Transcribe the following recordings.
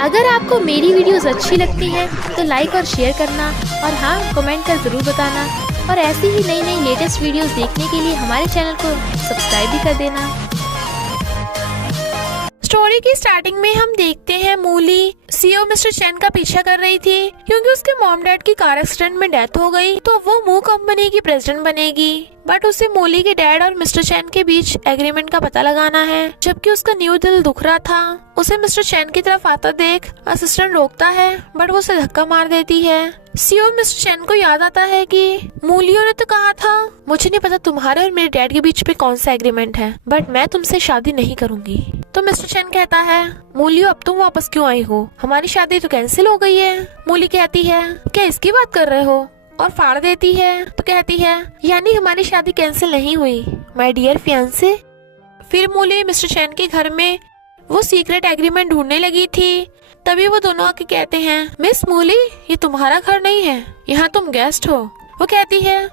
अगर आपको मेरी वीडियोस अच्छी लगती है तो लाइक और शेयर करना, और हाँ, कमेंट कर ज़रूर बताना। और ऐसी ही नई नई लेटेस्ट वीडियोस देखने के लिए हमारे चैनल को सब्सक्राइब भी कर देना। स्टोरी की स्टार्टिंग में हम देखते हैं मूली सीईओ मिस्टर चैन का पीछा कर रही थी क्योंकि उसके मॉम डैड की कार एक्सीडेंट में डेथ हो गई, तो वो मू कंपनी की प्रेसिडेंट बनेगी। बट उसे मूली के डैड और मिस्टर चैन के बीच एग्रीमेंट का पता लगाना है। जबकि उसका न्यू दिल दुख रहा था। उसे मिस्टर चैन की तरफ आता देख असिस्टेंट रोकता है, बट वो उसे धक्का मार देती है। सीईओ मिस्टर चैन को याद आता है कि मूलियों ने तो कहा था मुझे नहीं पता तुम्हारे और मेरे डैड के बीच में कौन सा एग्रीमेंट है, बट मैं तुमसे शादी नहीं करूंगी। तो मिस्टर चैन कहता है मूलियो अब तुम वापस क्यों आई हो, हमारी शादी तो कैंसिल हो गई है। मूली कहती है क्या इसकी बात कर रहे हो, और फाड़ देती है। तो कहती है यानी हमारी शादी कैंसिल नहीं हुई माय डियर फियांसे। फिर मूली मिस्टर चैन के घर में वो सीक्रेट एग्रीमेंट ढूंढने लगी थी। तभी वो दोनों आके कहते हैं मिस मूली ये तुम्हारा घर नहीं है, यहाँ तुम गेस्ट हो। वो कहती है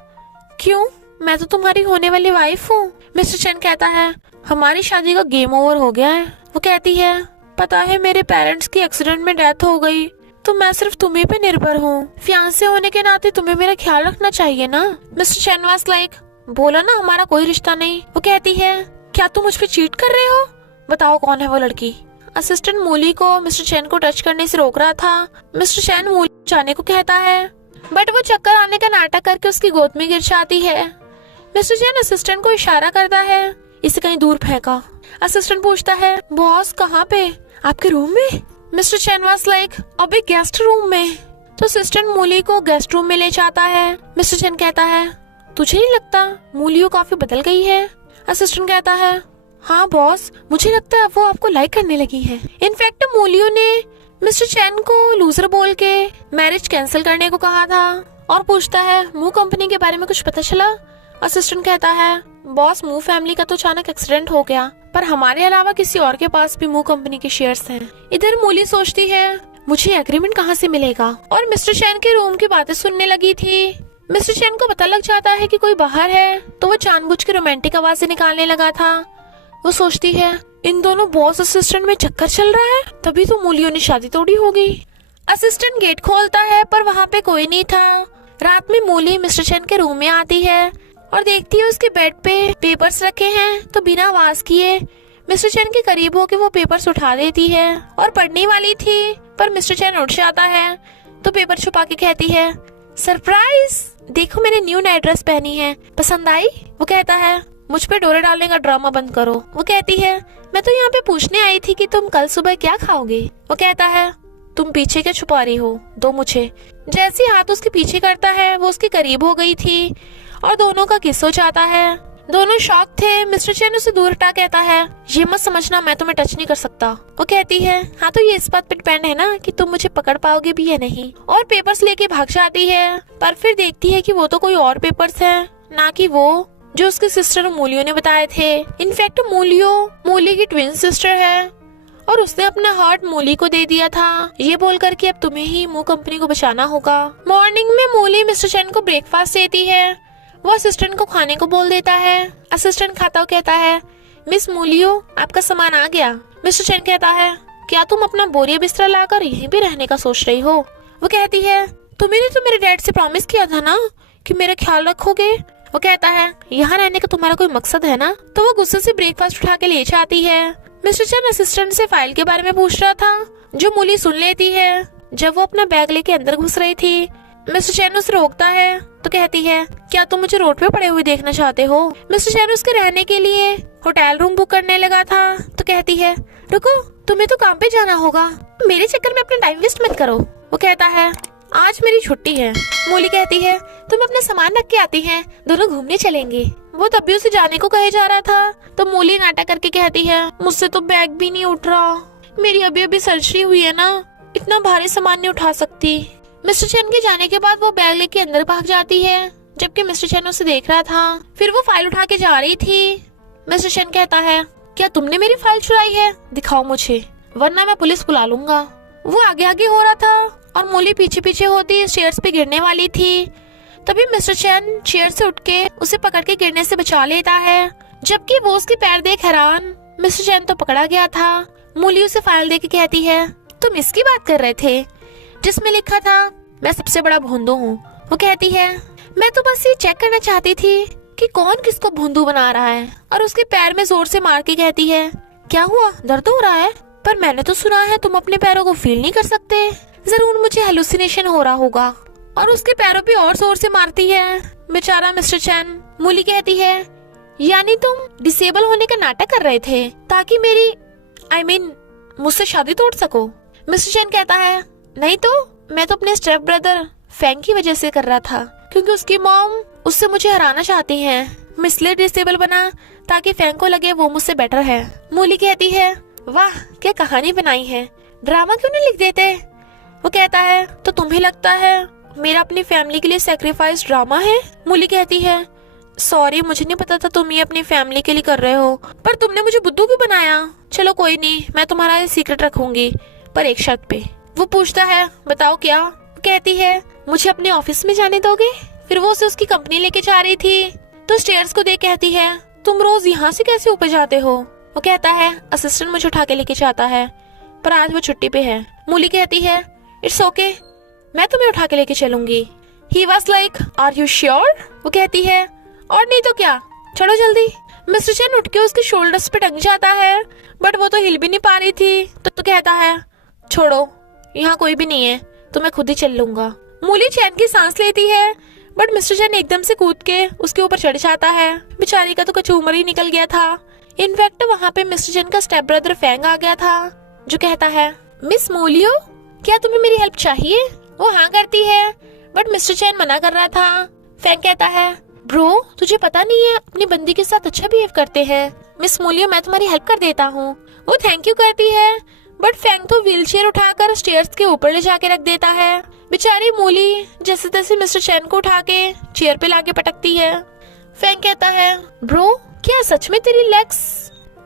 क्यों, मैं तो तुम्हारी होने वाली वाइफ हूँ। मिस्टर चैन कहता है हमारी शादी का गेम ओवर हो गया है। वो कहती है पता है मेरे पेरेंट्स की एक्सीडेंट में डेथ हो गई, तो मैं सिर्फ तुम्हीं पे निर्भर हूँ। फियांसे होने के नाते तुम्हें मेरा ख्याल रखना चाहिए ना। मिस्टर चैन वाज लाइक बोला ना हमारा कोई रिश्ता नहीं। वो कहती है क्या तुम मुझ पे चीट कर रहे हो, बताओ कौन है वो लड़की। असिस्टेंट मूली को मिस्टर चैन को टच करने से रोक रहा था। मिस्टर चैन मूली जाने को कहता है, बट वो चक्कर आने का नाटक करके उसकी गोद में गिर जाती है। मिस्टर चैन असिस्टेंट को इशारा करता है इसे कहीं दूर फेंका। असिस्टेंट पूछता है बॉस कहाँ पे, आपके रूम में। मिस्टर चैन वाज लाइक अबे गेस्ट रूम में। तो असिस्टेंट मूली को गेस्ट रूम में ले जाता है। मिस्टर चैन कहता है तुझे नहीं लगता मूलियो काफी बदल गई है। असिस्टेंट कहता है हाँ बॉस, मुझे लगता है वो आपको लाइक करने लगी है। इनफैक्ट मूलियो ने मिस्टर चैन को लूजर बोल के मैरिज कैंसिल करने को कहा था। और पूछता है मू कंपनी के बारे में कुछ पता चला। असिस्टेंट कहता है बॉस मू फैमिली का तो अचानक एक्सीडेंट हो गया, पर हमारे अलावा किसी और के पास भी मू कंपनी के शेयर्स हैं। इधर मूली सोचती है मुझे एग्रीमेंट कहाँ से मिलेगा, और मिस्टर चैन के रूम की बातें सुनने लगी थी। मिस्टर चैन को पता लग जाता है कि कोई बाहर है, तो वो जानबूझ के रोमांटिक आवाजें निकालने लगा था। वो सोचती है इन दोनों बॉस असिस्टेंट में चक्कर चल रहा है, तभी तो मूलियों ने शादी तोड़ी होगी। असिस्टेंट गेट खोलता है पर वहाँ पे कोई नहीं था। रात में मूली मिस्टर चैन के रूम में आती है और देखती है उसके बेड पे पेपर्स रखे हैं, तो बिना आवाज किए मिस्टर चैन के करीब होकर वो पेपर्स उठा देती है और पढ़ने वाली थी, पर मिस्टर चैन उठ जाता है तो पेपर छुपा के कहती है सरप्राइज, देखो मैंने न्यू नाइट ड्रेस पहनी है, पसंद आई। वो कहता है मुझ पे डोरे डालने का ड्रामा बंद करो। वो कहती है मैं तो यहाँ पे पूछने आई थी कि तुम कल सुबह क्या खाओगे। वो कहता है तुम पीछे क्या छुपा रही हो, दो मुझे। जैसे हाथ उसके पीछे करता है वो उसके करीब हो गई थी और दोनों का किस हो जाता है। दोनों शॉक थे। मिस्टर चैन उसे दूर हटा कहता है ये मत समझना मैं तुम्हें टच नहीं कर सकता। वो कहती है हाँ तो ये इस बात पे डिपेंड है ना कि तुम मुझे पकड़ पाओगे भी या नहीं। और पेपर्स लेके भाग जाती है, पर फिर देखती है कि वो तो कोई और पेपर्स है, ना कि वो जो उसके सिस्टर मूलियो ने बताए थे। इनफैक्ट मूलियो मूली की ट्विन सिस्टर है और उसने अपना हार्ट मूली को दे दिया था, ये बोलकर कि अब तुम्हें ही मू कंपनी को बचाना होगा। मॉर्निंग में मूली मिस्टर चैन को ब्रेकफास्ट देती है। वो असिस्टेंट को खाने को बोल देता है। असिस्टेंट खाता हुआ कहता है मिस मूलियो आपका सामान आ गया। मिस्टर चैन कहता है क्या तुम अपना बोरिया बिस्तरा लाकर यहीं पे रहने का सोच रही हो। वो कहती है तुमने तो मेरे डैड से प्रॉमिस किया था ना कि मेरा ख्याल रखोगे। वो कहता है यहाँ रहने का तुम्हारा कोई मकसद है ना। तो वो गुस्से से ब्रेकफास्ट उठा के ले जाती है। मिस्टर चैन असिस्टेंट से फाइल के बारे में पूछ रहा था, जो मूली सुन लेती है। जब वो अपना बैग लेके अंदर घुस रही थी, मिस्टर चैन उसे रोकता है तो कहती है क्या तुम मुझे रोड पे पड़े हुए देखना चाहते हो। मिस्टर चैन उसके रहने के लिए होटल रूम बुक करने लगा था, तो कहती है रुको तुम्हें तो काम पे जाना होगा, मेरे चक्कर में अपना टाइम वेस्ट मत करो। वो कहता है आज मेरी छुट्टी है। मूली कहती है तुम अपना सामान रख के आती हैं, दोनों घूमने चलेंगे। वो तब भी उसे जाने को कहे जा रहा था, तो मूली नाटक करके कहती है मुझसे तो बैग भी नहीं उठ रहा, मेरी अभी अभी सर्जरी हुई है ना, इतना भारी सामान नहीं उठा सकती। मिस्टर चैन के जाने के बाद वो बैग लेके अंदर भाग जाती है, जबकि मिस्टर चैन उसे देख रहा था। फिर वो फाइल उठा के जा रही थी। मिस्टर चैन कहता है क्या तुमने मेरी फाइल चुराई है, दिखाओ मुझे वरना मैं पुलिस बुला लूंगा। वो आगे आगे हो रहा था और मूली पीछे पीछे होती चेयर्स पे गिरने वाली थी। तभी मिस्टर चैन चेयर से उठ के उसे पकड़ के गिरने से बचा लेता है, जबकि वो उसके पैर देख हैरान। मिस्टर चैन तो पकड़ा गया था। मूली उसे फाइल दे के कहती है तुम इसकी बात कर रहे थे जिसमें लिखा था मैं सबसे बड़ा भोंदू हूँ। वो कहती है मैं तो बस ये चेक करना चाहती थी कि कौन किसको भोंदू बना रहा है, और उसके पैर में जोर से मार के कहती है क्या हुआ, दर्द हो रहा है? पर मैंने तो सुना है तुम अपने पैरों को फील नहीं कर सकते, जरूर मुझे हेलुसिनेशन हो रहा होगा। और उसके पैरों पे और जोर से मारती है। बेचारा मिस्टर चैन। मूली कहती है यानी तुम डिसेबल होने का नाटक कर रहे थे ताकि मेरी मुझसे शादी तोड़ सको। मिस्टर चैन कहता है नहीं तो मैं तो अपने स्टेप ब्रदर फैंग की वजह से कर रहा था, क्योंकि उसकी मॉम उससे मुझे हराना चाहती हैं। मैं इसलिए डिसेबल बना ताकि फैंग को लगे वो मुझसे बेटर है। मूली कहती है वाह क्या कहानी बनाई है, ड्रामा क्यों नहीं लिख देते? वो कहता है तो तुम्हें लगता है मेरा अपनी फैमिली के लिए सैक्रिफाइस ड्रामा है? मूली कहती है सॉरी, मुझे नहीं पता था तुम ये अपनी फैमिली के लिए कर रहे हो, पर तुमने मुझे बुद्धू क्यों बनाया? चलो कोई नहीं, मैं तुम्हारा ये सीक्रेट रखूंगी, पर एक शर्त पे। वो पूछता है बताओ क्या? कहती है मुझे अपने ऑफिस में जाने दोगे? फिर वो उसे उसकी कंपनी लेके जा रही थी तो स्टेयर्स को देख कहती है तुम रोज यहाँ से कैसे ऊपर जाते हो? वो कहता है असिस्टेंट मुझे उठा के लेके जाता है, पर आज वो छुट्टी पे है। मूली कहती है इट्स ओके, मैं तुम्हें उठा के लेके चलूंगी। He was like are you sure? वो कहती है और नहीं तो क्या, चलो जल्दी। मिस्टर चैन उठ के उसके शोल्डर्स पे टंग जाता है, बट वो तो हिल भी नहीं पा रही थी तो कहता है छोड़ो, यहाँ कोई भी नहीं है तो मैं खुद ही चल लूंगा। मूली चैन की सांस लेती है, बट मिस्टर चैन एकदम से कूद के उसके ऊपर चढ़ जाता है। बेचारी का तो कचूमर ही निकल गया था। इनफैक्ट वहाँ पे मिस्टर चैन का स्टेप ब्रदर फैंग आ गया था, जो कहता है मिस मोलियो क्या तुम्हें मेरी हेल्प चाहिए? वो हाँ करती है, बट मिस्टर चैन मना कर रहा था। फैंग कहता है ब्रो तुझे पता नहीं है अपनी बंदी के साथ अच्छा बिहेव करते हैं, मिस मोलियो मैं तुम्हारी हेल्प कर देता हूँ। वो थैंक यू करती है, बट फैंग तो व्हीलचेयर उठाकर स्टेयर्स के ऊपर ले जाके रख देता है। बेचारी मूली जैसे तैसे मिस्टर चैन को उठा के चेयर पे लाके पटकती है। फैंग कहता है ब्रो क्या सच में तेरी लेग्स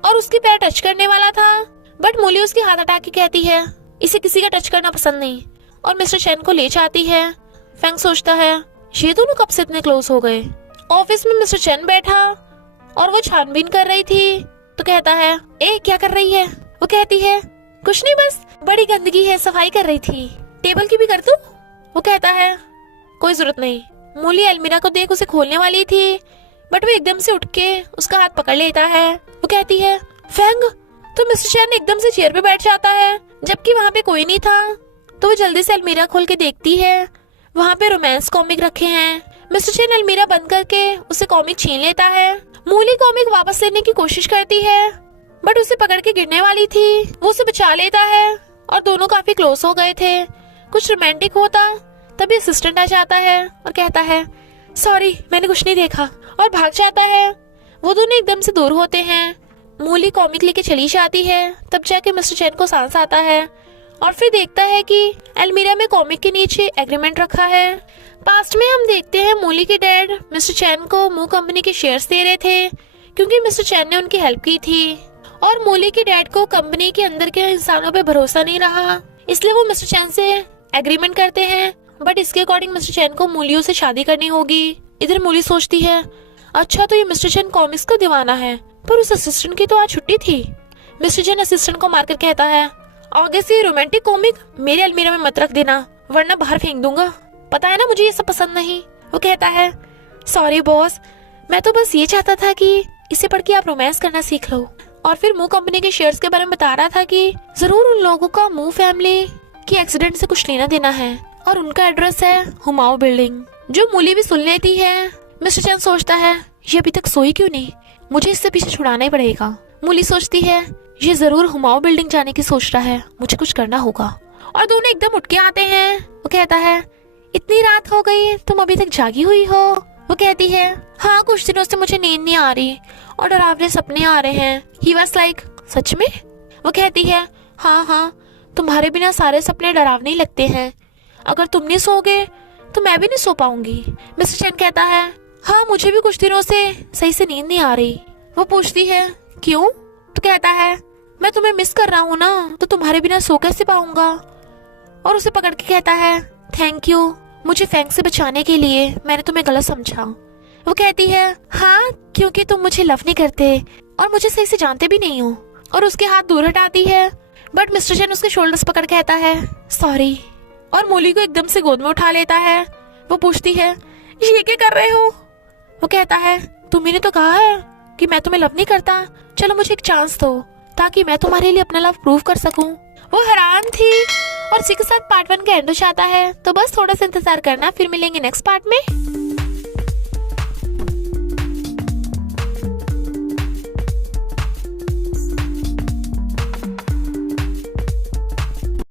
और उसके पैर टच करने वाला था? बट मूली उसके हाथ हटा के कहती है इसे किसी का टच करना पसंद नहीं, और मिस्टर चैन को ले जाती है। फैंग सोचता है ये दोनों कब से इतने क्लोज हो गए। ऑफिस में मिस्टर चैन बैठा और वो छानबीन कर रही थी तो कहता है ए क्या कर रही है? वो कहती है कुछ नहीं, बस बड़ी गंदगी है, सफाई कर रही थी। टेबल की भी कर दूं? वो कहता है कोई जरूरत नहीं। मूली अलमीरा को देख उसे खोलने वाली थी, बट वो एकदम से उठ के उसका हाथ पकड़ लेता है। वो कहती है फैंग, तो मिस्टर चैन एकदम से चेयर पे बैठ जाता है, जबकि वहाँ पे कोई नहीं था। तो वो जल्दी से अलमीरा खोल के देखती है, वहाँ पे रोमांस कॉमिक रखे हैं। मिस्टर चैन अलमीरा बंद करके उसे कॉमिक छीन लेता है। मूली कॉमिक वापस लेने की कोशिश करती है, बट उसे पकड़ के गिरने वाली थी। वो उसे बचा लेता है और दोनों काफी क्लोज हो गए थे। कुछ रोमांटिक होता तभी असिस्टेंट आ जाता है और कहता है सॉरी मैंने कुछ नहीं देखा, और भाग जाता है। वो दोनों एकदम से दूर होते हैं। मूली कॉमिक लेके चली जाती है, तब जाके मिस्टर चैन को सांस आता है और फिर देखता है कि अलमीरा में कॉमिक के नीचे एग्रीमेंट रखा है। पास्ट में हम देखते हैं मूली के डैड मिस्टर चैन को मूव कंपनी के शेयर्स दे रहे थे, क्योंकि मिस्टर चैन ने उनकी हेल्प की थी, और मूली के डैड को कंपनी के अंदर के इंसानों पे भरोसा नहीं रहा, इसलिए वो मिस्टर चैन से एग्रीमेंट करते हैं। बट इसके अकॉर्डिंग मिस्टर चैन को मूलियों से शादी करनी होगी। इधर मूली सोचती है अच्छा तो ये मिस्टर चैन कॉमिक्स का दीवाना है, पर उस असिस्टेंट की तो आज छुट्टी थी। मिस्टर चैन असिस्टेंट को मारकर कहता है आगे से रोमांटिक कॉमिक मेरे अलमीरा में मत रख देना, वरना बाहर फेंक दूंगा, पता है ना मुझे ये सब पसंद नहीं। वो कहता है सॉरी बॉस, मैं तो बस ये चाहता था कि इसे पढ़ के आप रोमांस करना सीख लो। और फिर मूव कंपनी के शेयर्स के बारे में बता रहा था कि जरूर उन लोगों का मूव फैमिली के एक्सीडेंट से कुछ लेना देना है, और उनका एड्रेस है हुमाऊ बिल्डिंग, जो मूली भी सुन लेती है। मिस्टर चैन सोचता है ये अभी तक सोई क्यों नहीं, मुझे इससे पीछे छुड़ाना ही पड़ेगा। मूली सोचती है ये जरूर हुमाऊ बिल्डिंग जाने की सोच रहा है, मुझे कुछ करना होगा। और दोनों एकदम उठ के आते हैं। वो कहता है इतनी रात हो गई तुम अभी तक जागी हुई हो? वो कहती है हाँ कुछ दिनों से मुझे नींद नहीं आ रही और डरावने सपने आ रहे हैं। ही वाज लाइक सच में? वो कहती है हाँ तुम्हारे बिना सारे सपने डरावने ही लगते हैं, अगर तुम नहीं सोओगे तो मैं भी नहीं सो पाऊंगी। मिस्टर चैन कहता है हाँ मुझे भी कुछ दिनों से सही से नींद नहीं आ रही। वो पूछती है क्यों? तो कहता है मैं तुम्हें मिस कर रहा हूँ ना, तो तुम्हारे बिना सो कैसे पाऊंगा। और उसे पकड़ के कहता है थैंक यू मुझे फैंग से बचाने के लिए, मैंने तुम्हें गलत समझा। वो कहती है हाँ क्योंकि तुम मुझे लव नहीं करते और मुझे सही से जानते भी नहीं हो, और उसके हाथ दूर हटाती है। बट मिस्टर चैन उसके शोल्डर्स पकड़ के कहता है सॉरी, और मूली को एकदम से गोद में उठा लेता है। वो पूछती है ये क्या कर रहे हो? वो कहता है तुमने तो कहा है कि मैं तुम्हें लव नहीं करता, चलो मुझे एक चांस दो ताकि मैं तुम्हारे लिए अपना लव प्रूव कर सकूं। वो हैरान थी और इसी के साथ पार्ट 1 का एंड हो जाता है। तो बस थोड़ा सा इंतजार करना, फिर मिलेंगे नेक्स्ट पार्ट में।